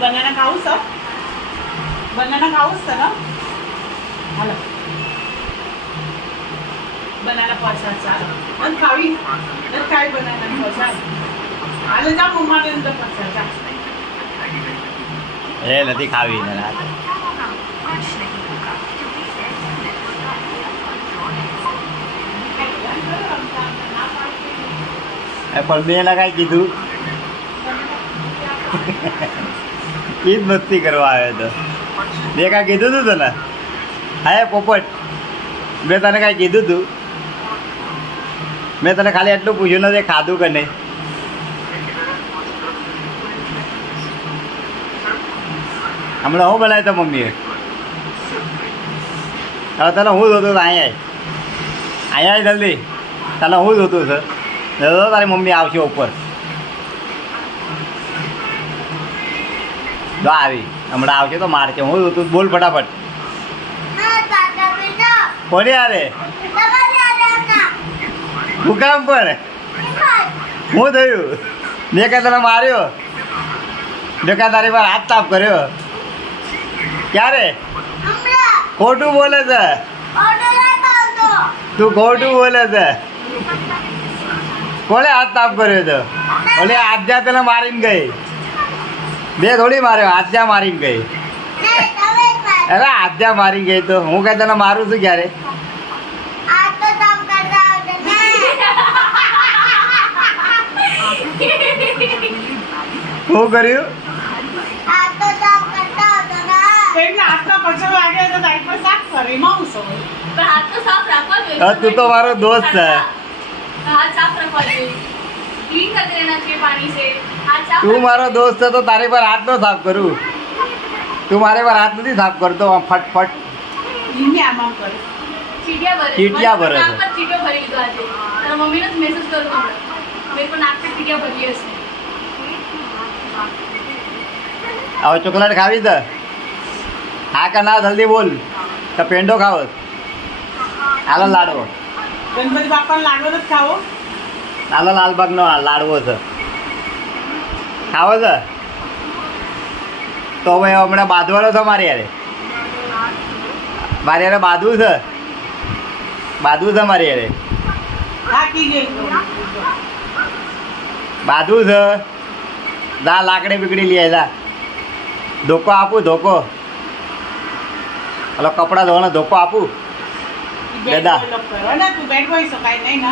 बनाना खाऊ सर बनाना खाऊच तर ना हालो बनाना पसाचा आणि खावी तर काय बनाना पसा आले जा मम्मा ने तर पसाचा એ નથી ખાવી ને રાત પણ મેં કાંઈ કીધું એ જ મસ્તી કરવા આવ્યો તો મેં કાંઈ કીધું તું તને હા પોપટ મેં તને કાંઈ કીધું તું મેં તને ખાલી એટલું પૂછ્યું નથી ખાધું કે નહીં હમણાં હું બનાવ્યું તો મમ્મીએ હવે તને હું જોતું તો અહીંયા જલ્દી તને હું જોતું છે તારી મમ્મી આવશે ઉપર જો આવી હમણાં આવશે તો મારશે હું જોતું બોલ ફટાફટ કોની યારે હું કામ પર હું થયું મેં કાંઈ તને માર્યો મેં કાંઈ તારી પર હાથ તાપ કર્યો ક્યારે ખોટું બોલે છે તું ખોટું બોલે છે કોને હાથ તાપ કર્યો તો ઓલે આજ્યા તને મારીને ગઈ બે થોડી માર્યો આજ્યા મારીને ગઈ અરે આજ્યા મારી ગઈ તો હું કઈ તને મારું છું ક્યારે શું કર્યું તું તો મારો દોસ્ત છે તું મારો દોસ્ત છે તો તારી પર હાથ નો સાફ કરું તું મારે પર હાથ નથી સાફ કરતો આમ ફટફટ ચીટિયા ભરે હવે ચોકલેટ ખાવી છે હા કે ના જલ્દી બોલ તો પેંડો ખાવો હાલો લાડવો ગણપતિ બાપાનો લાડવો નથી ખાવો હાલો લાલબાગનો લાડવો છે ખાવો છે તો હવે હમણાં બાંધવાનો છે મારે યારે મારે યારે બાંધવું છે મારે યારે બાંધવું છે જા લાકડી બીકડી લઈ જા ધોકો આપું ધોકો હલો કપડાં ધોવાનો ધોકો આપું દાદા તું બેઠ હોય શકાય નહીં ના